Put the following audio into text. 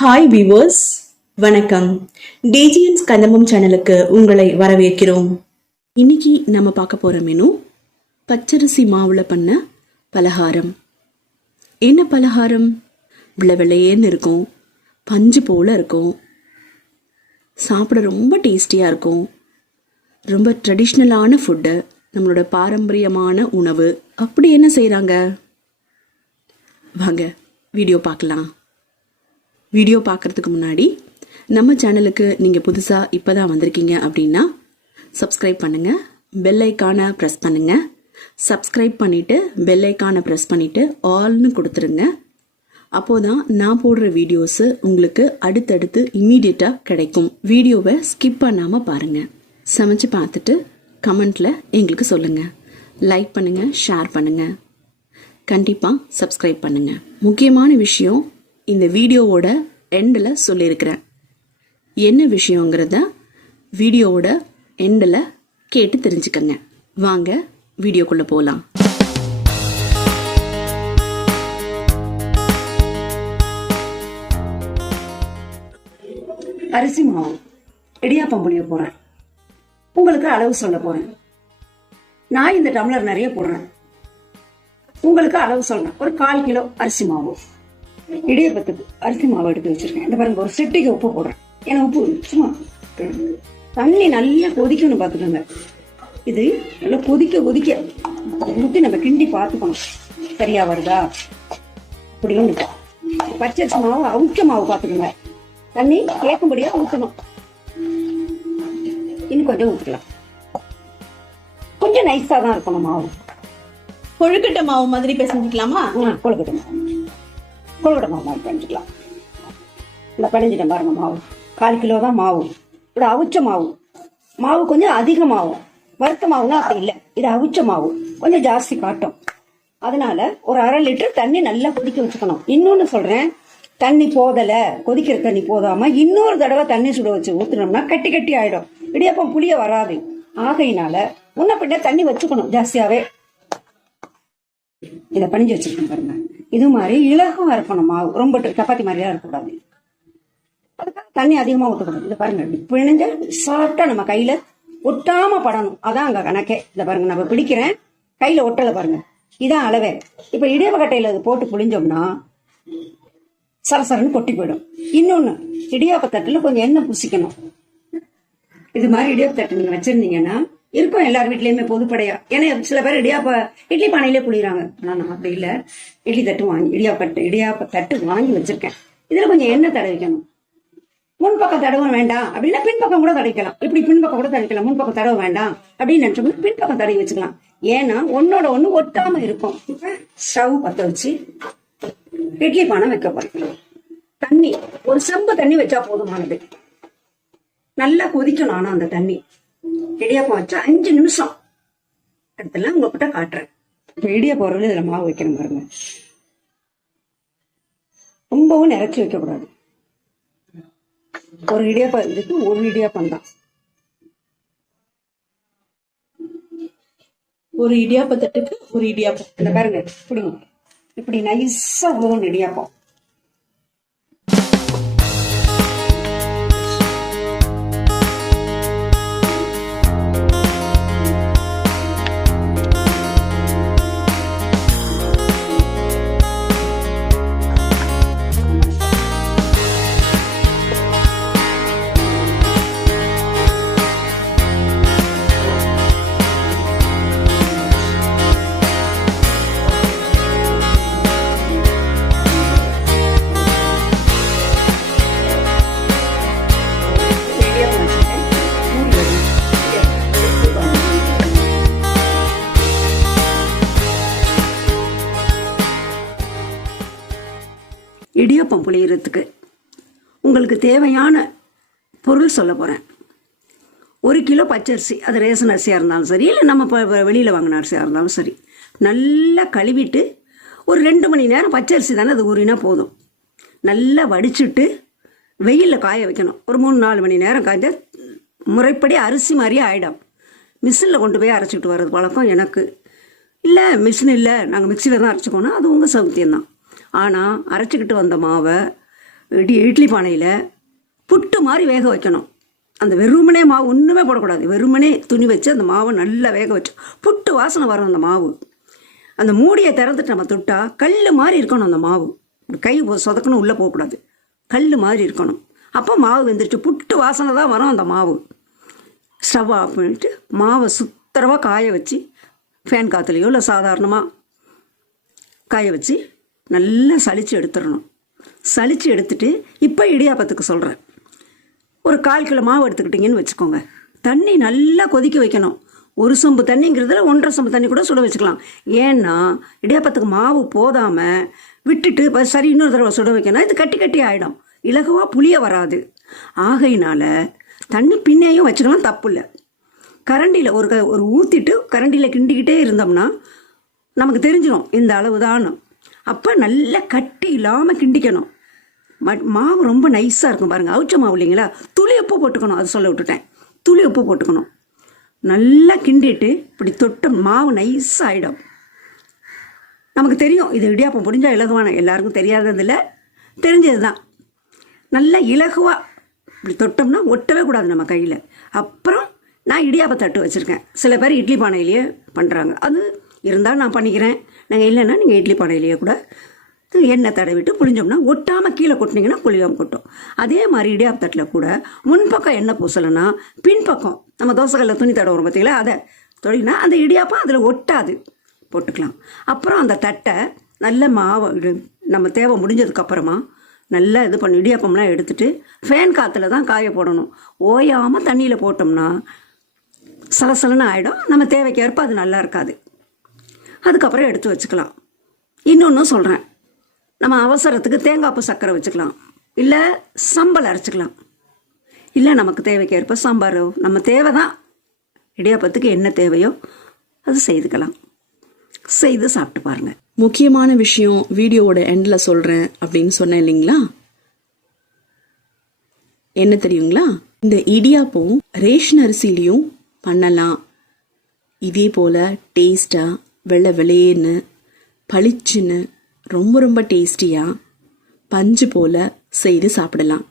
Hi viewers, வணக்கம். டிஜிஎன்ஸ் கதம்பம் சேனலுக்கு உங்களை வரவேற்கிறோம். இன்னைக்கு நம்ம பார்க்க போற மெனு பச்சரிசி மாவுல பண்ண பலகாரம். என்ன பலகாரம்? விளைவிளையேன்னு இருக்கும், பஞ்சு போல இருக்கும், சாப்பிட ரொம்ப டேஸ்டியா இருக்கும், ரொம்ப ட்ரெடிஷ்னலான ஃபுட்டு, நம்மளோட பாரம்பரியமான உணவு. அப்படி என்ன செய்யறாங்க? வாங்க வீடியோ பார்க்கலாம். வீடியோ பார்க்குறதுக்கு முன்னாடி நம்ம சேனலுக்கு நீங்கள் புதுசாக இப்போ தான் வந்திருக்கீங்க அப்படின்னா சப்ஸ்கிரைப் பண்ணுங்கள், பெல் ஐக்கானை ப்ரெஸ் பண்ணுங்கள். சப்ஸ்கிரைப் பண்ணிவிட்டு பெல் ஐக்கானை ப்ரெஸ் பண்ணிவிட்டு ஆல்னு கொடுத்துருங்க. அப்போது தான் நான் போடுற வீடியோஸு உங்களுக்கு அடுத்தடுத்து இம்மீடியட்டாக கிடைக்கும். வீடியோவை ஸ்கிப் பண்ணாமல் பாருங்கள். சமைச்சு பார்த்துட்டு கமெண்ட்டில் எங்களுக்கு சொல்லுங்கள். லைக் பண்ணுங்கள், ஷேர் பண்ணுங்கள், கண்டிப்பாக சப்ஸ்கிரைப் பண்ணுங்கள். முக்கியமான விஷயம் இந்த வீடியோவோட எண்டில் சொல்லியிருக்கிறேன். என்ன விஷயங்கிறத வீடியோவோட எண்டில் கேட்டு தெரிஞ்சுக்கங்க. வாங்க வீடியோக்குள்ளே போகலாம். அரிசி மாவு இடியாப்பம் புளிய போகிறேன். உங்களுக்கு அளவு சொல்ல போகிறேன். நான் இந்த டம்ளர் நிறைய போடுறேன். உங்களுக்கு அளவு சொல்றேன். ஒரு 1/4 கிலோ அரிசி மாவு. இடியப்பத்துக்கு அரிசி மாவு எடுத்து வச்சிருக்கேன். இந்த பாருங்க, ஒரு செட்டிக்கு உப்பு போடுறேன். ஏன்னா உப்பு சும்மா தண்ணி நல்லா கொதிக்கணும் பார்த்துக்கோங்க. இது நல்லா கொதிக்க கொதிக்க ஊற்றி நம்ம கிண்டி பார்த்துக்கணும் சரியா வருதா அப்படின்னு. பச்சரிசி மாவு அவுச்ச மாவு பார்த்துக்கோங்க. தண்ணி கேட்கும்படியா ஊற்றணும். இன்னும் கொஞ்சம் ஊற்றிக்கலாம். கொஞ்சம் நைஸாக தான் இருக்கணும் மாவு. கொழுக்கட்டை மாவு மாதிரி பிசைஞ்சிக்கலாமா? கொழுக்கட்டை மாவு மாதிரி பண்ணிக்கலாம். இந்த பிணைஞ்சிட்டேன் பாருங்க மாவு. 1/4 கிலோ தான் மாவு. இது அவிச்ச மாவு. மாவு கொஞ்சம் அதிகமாகும். வறுத்த மாவுனா அப்படி இல்லை, இது அவிச்ச மாவு கொஞ்சம் ஜாஸ்தி காட்டும். அதனால ஒரு 1/2 லிட்டர் தண்ணி நல்லா கொதிக்க வச்சுக்கணும். இன்னொன்னு சொல்றேன், தண்ணி போதலை, கொதிக்கிற தண்ணி போதாம இன்னொரு தடவை தண்ணி சுட வச்சு ஊத்துனோம்னா கட்டி கட்டி ஆயிடும். இடியாப்பம் புளிய வராது. ஆகையினால முன்ன பின்ன தண்ணி வச்சுக்கணும் ஜாஸ்தியாவே. இதை பணிஞ்சு வச்சிருக்கேன் பாருங்க. இது மாதிரி இலகும் இருக்கணும் மாவு. ரொம்ப சப்பாத்தி மாதிரியா இருக்கக்கூடாது. அதுக்காக தண்ணி அதிகமா ஊற்றக்கூடாது. இதை பாருங்க, பிணைஞ்ச சாப்பிட்டா நம்ம கையில ஒட்டாம படணும். அதான் அங்க கணக்கே. இதை பாருங்க, நம்ம பிடிக்கிறேன், கையில ஒட்டலை பாருங்க. இதான் அளவே. இப்ப இடியாப்ப கட்டையில அது போட்டு புளிஞ்சோம்னா சரசரன்னு கொட்டி போயிடும். இன்னொன்னு, இடியாப்ப தட்டுல கொஞ்சம் எண்ணெய் பூசிக்கணும். இது மாதிரி இடியாப்ப தட்டு நீங்க வச்சிருந்தீங்கன்னா இருக்கும் எல்லார் வீட்லயுமே பொதுப்படையா. ஏன்னா சில பேர் இட்லி பானையிலே புளிறாங்க. நான் அப்படி இல்லை, இட்லி தட்டு வாங்கி இடியாப்ப தட்டு வாங்கி வச்சிருக்கேன். இதுல கொஞ்சம் எண்ணெய் தடவிக்கணும். முன்பக்கம் தடவ வேண்டாம் அப்படின்னா பின்பக்கம் கூட தடவிக்கலாம். இப்படி பின்பக்கம் கூட தடவிக்கலாம். முன்பக்கம் தடவ வேண்டாம் அப்படின்னு நினைச்சோம்னா பின்பக்கம் தடவி வச்சுக்கலாம். ஏன்னா ஒன்னோட ஒண்ணு ஒட்டாம இருக்கும். இப்ப ஸ்டவ் பத்த வச்சு இட்லி பானை வைக்க போறேன். தண்ணி ஒரு செம்பு தண்ணி வச்சா போதுமானது. நல்லா கொதிக்கணும். ஆனா அந்த தண்ணி இடியாப்பம் வச்சா 5 நிமிஷம் அடுத்தெல்லாம் உங்ககிட்ட காட்டுறேன். இப்ப இடியாப்பம் வரல இதுல மாவு வைக்கணும் பாருங்க. ரொம்பவும் நிறைச்சி வைக்க கூடாது. ஒரு இடியாப்பம் இதுக்கு ஒரு இடியாப்பம் தான். ஒரு இடியாப்பத்தட்டுக்கு ஒரு இடியாப்பம். இந்த பாருங்க, இப்படி நைஸா உழவணும் இடியாப்பம். இடியாப்பம் புளியறதுக்கு உங்களுக்கு தேவையான பொருள் சொல்ல போகிறேன். 1 கிலோ பச்சரிசி, அது ரேஷன் அரிசியாக இருந்தாலும் சரி, இல்லை நம்ம இப்போ வெளியில் வாங்கின அரிசியாக இருந்தாலும் சரி, நல்லா கழுவிட்டு ஒரு 2 மணி நேரம் பச்சரிசி தானே அது ஊறினா போதும். நல்லா வடிச்சுட்டு வெயிலில் காய வைக்கணும். ஒரு 3-4 மணி நேரம் காய்ஞ்ச முறைப்படி அரிசி மாதிரியே ஆகிடும். மிஷினில் கொண்டு போய் அரைச்சிக்கிட்டு வர்றது பழக்கம் எனக்கு இல்லை. மிஷின் இல்லை, நாங்கள் மிக்சியில் தான் அரைச்சிக்கோணும், அது உங்கள் சௌகரியம்தான். ஆனால் அரைச்சிக்கிட்டு வந்த மாவை இட்லி பானையில் புட்டு மாதிரி வேக வைக்கணும். அந்த வெறுமனே மாவு ஒன்றுமே போடக்கூடாது. வெறுமனே துணி வச்சு அந்த மாவை நல்லா வேக வச்சு புட்டு வாசனை வரும் அந்த மாவு. அந்த மூடியை திறந்துட்டு நம்ம தொட்டா கல் மாதிரி இருக்கணும் அந்த மாவு. கை சொதக்கணும், உள்ளே போகக்கூடாது, கல் மாதிரி இருக்கணும். அப்போ மாவு வெந்துருச்சு, புட்டு வாசனை தான் வரும் அந்த மாவு. ஸ்டவ் ஆஃப் பண்ணிவிட்டு மாவை சுத்தரவாக காய வச்சு ஃபேன் காற்றுலையோ இல்லை சாதாரணமாக காய வச்சு நல்லா சலித்து எடுத்துடணும். சலித்து எடுத்துட்டு இப்போ இடியாப்பத்துக்கு சொல்கிறேன். ஒரு 1/4 கிலோ மாவு எடுத்துக்கிட்டிங்கன்னு வச்சுக்கோங்க. தண்ணி நல்லா கொதிக்க வைக்கணும். 1 சொம்பு தண்ணிங்கிறதுல 1.5 சொம்பு தண்ணி கூட சுட வச்சுக்கலாம். ஏன்னா இடியாப்பத்துக்கு மாவு போதாமல் விட்டுட்டு இப்போ சரி இன்னொரு தடவை சுட வைக்கணும், இது கட்டி கட்டி ஆகிடும், இலகுவாக புளிய வராது. ஆகையினால தண்ணி பின்னையும் வச்சுக்கலாம், தப்பு இல்லை. கரண்டியில் ஒரு ஊற்றிட்டு கரண்டியில் கிண்டிக்கிட்டே இருந்தோம்னா நமக்கு தெரிஞ்சிடும் இந்த அளவு தான். அப்போ நல்லா கட்டி இல்லாமல் கிண்டிக்கணும். மாவு ரொம்ப நைஸாக இருக்கும் பாருங்கள், அவிச்ச மாவு இல்லைங்களா, துளி உப்பு போட்டுக்கணும், அது சொல்ல விட்டுட்டேன், துளி உப்பு போட்டுக்கணும். நல்லா கிண்டிட்டு இப்படி தொட்ட மாவு நைஸாக ஆகிடும். நமக்கு தெரியும் இது இடியாப்பம் முடிஞ்சால் இலகுவான, எல்லாருக்கும் தெரியாததில்ல, தெரிஞ்சது தான். நல்லா இலகுவாக இப்படி தொட்டோம்னா ஒட்டவே கூடாது நம்ம கையில். அப்புறம் நான் இடியாப்ப தட்டு வச்சுருக்கேன். சில பேர் இட்லி பானையிலேயே பண்ணுறாங்க, அது இருந்தால் நான் பண்ணிக்கிறேன். நாங்கள் இல்லைன்னா நீங்கள் இட்லி பானையிலேயே கூட எண்ணெய் தடவிட்டு புளிஞ்சோம்னா ஒட்டாமல் கீழே கொட்டினீங்கன்னா புளியாமல் கொட்டும். அதே மாதிரி இடியாப்ப தட்டில் கூட முன்பக்கம் எண்ணெய் பூசலைன்னா பின்பக்கம் நம்ம தோசைகளில் துணி தடவை வரும் பார்த்தீங்களா, அதை தொழினா அந்த இடியாப்பம் அதில் ஒட்டாது, போட்டுக்கலாம். அப்புறம் அந்த தட்டை நல்ல மாவு நம்ம தேவை முடிஞ்சதுக்கப்புறமா நல்லா இது பண்ணி இடியாப்பம்லாம் எடுத்துகிட்டு ஃபேன் காற்றுல தான் காய போடணும். ஓயாமல் தண்ணியில் போட்டோம்னா சலசலன்னு ஆகிடும், நம்ம தேவைக்கேற்ப அது நல்லா இருக்காது. அதுக்கப்புறம் எடுத்து வச்சுக்கலாம். இன்னொன்றும் சொல்கிறேன், நம்ம அவசரத்துக்கு தேங்காய்ப்பு சர்க்கரை வச்சுக்கலாம், இல்லை சம்பல் அரைச்சிக்கலாம், இல்லை நமக்கு தேவைக்கேற்ப சாம்பாரோ, நம்ம தேவை தான் இடியாப்பத்துக்கு என்ன தேவையோ அது செய்துக்கலாம். செய்து சாப்பிட்டு பாருங்கள். முக்கியமான விஷயம் வீடியோவோட எண்டில் சொல்கிறேன் அப்படின்னு சொன்னேன் இல்லைங்களா, என்ன தெரியுங்களா, இந்த இடியாப்பம் ரேஷன் அரிசிலையும் பண்ணலாம். இதே போல் டேஸ்ட்டாக வெள்ளை வெளேன்னு பளிச்சுன்னு ரொம்ப ரொம்ப டேஸ்டியாக பஞ்சு போல் செய்து சாப்பிடலாம்.